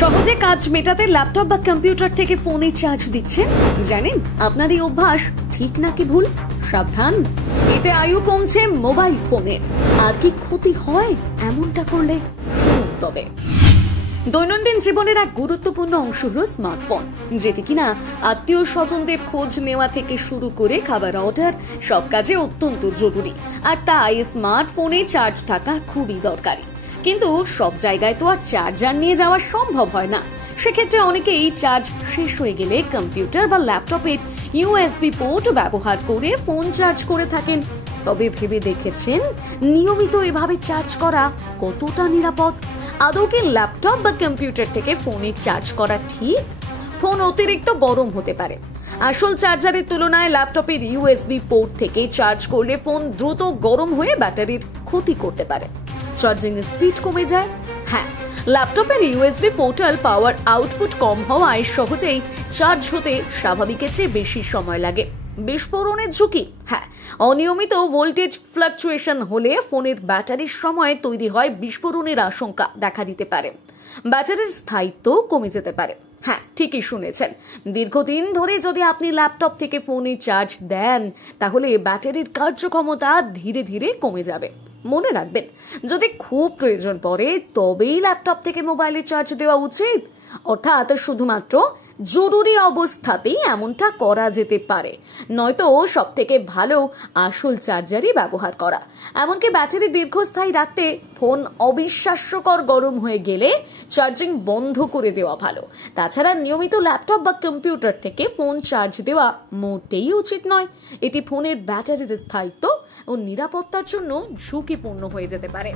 সহজে কাজ মেটাতে ল্যাপটপ বা কম্পিউটার থেকে ফোনে চার্জ দিচ্ছেন, জানেন আপনার এই অভ্যাস ঠিক নাকি ভুল? সাবধান, এতে আয়ু কমছে মোবাইল ফোনের। আর কি ক্ষতি হয় এমনটা করলে? শুনুন তবে। দৈনন্দিন জীবনের এক গুরুত্বপূর্ণ অংশ হলো স্মার্টফোন, যেটি কিনা আত্মীয় স্বজনদের খোঁজ নেওয়া থেকে শুরু করে খাবার অর্ডার সব কাজে অত্যন্ত জরুরি। আর তাই স্মার্টফোনে চার্জ থাকা খুবই দরকারি। কিন্তু সব জায়গায় তো আর চার্জার নিয়ে যাওয়া সম্ভব হয় না। সেক্ষেত্রে অনেকেই চার্জ শেষ হয়ে গেলে কম্পিউটার বা ল্যাপটপের ইউএসবি পোর্ট ব্যবহার করে ফোন চার্জ করে থাকেন। তবে ভেবে দেখেছেন নিয়মিত এভাবে চার্জ করা কতটা নিরাপদ? আদৌ কি ল্যাপটপ বা কম্পিউটার থেকে ফোনে চার্জ করা ঠিক? ফোন অতিরিক্ত গরম হতে পারে। আসল চার্জারের তুলনায় ল্যাপটপের ইউএসবি পোর্ট থেকে চার্জ করলে ফোন দ্রুত গরম হয়ে ব্যাটারির ক্ষতি করতে পারে। চার্জিং স্পিড কমে যায়। হ্যাঁ, ল্যাপটপের ইউএসবি পোর্টাল পাওয়ার আউটপুট কম হওয়ায় সহজেই চার্জ হতে স্বাভাবিকের চেয়ে বেশি সময় লাগে। বিস্ফোরণের ঝুঁকি। হ্যাঁ, অনিয়মিত ভোল্টেজ ফ্লাকচুয়েশন হলে ফোনের ব্যাটারির সময় তৈরি হয় বিস্ফোরণের আশঙ্কা দেখা দিতে পারে। ব্যাটারির স্থায়িত্ব কমে যেতে পারে। হ্যাঁ, ঠিকই শুনেছেন। দীর্ঘদিন ধরে যদি আপনি ল্যাপটপ থেকে ফোনে চার্জ দেন, তাহলে ব্যাটারির কার্যক্ষমতা ধীরে ধীরে কমে যাবে। মনে রাখবেন, যদি খুব প্রয়োজন পড়ে তবেই ল্যাপটপ থেকে মোবাইলে চার্জ দেওয়া উচিত। অর্থাৎ শুধুমাত্র জরুরি অবস্থাতেই এমনটা করা যেতে পারে। নয়তো সব থেকে ভালো আসল চার্জারই ব্যবহার করা। এমনকি ব্যাটারি দীর্ঘস্থায়ী রাখতে ফোন অবিশ্বাস্যকর গরম হয়ে গেলে চার্জিং বন্ধ করে দেওয়া ভালো। তাছাড়া নিয়মিত ল্যাপটপ বা কম্পিউটার থেকে ফোন চার্জ দেওয়া মোটেই উচিত নয়। এটি ফোনের ব্যাটারির স্থায়িত্ব ও নিরাপত্তার জন্য ঝুঁকিপূর্ণ হয়ে যেতে পারে।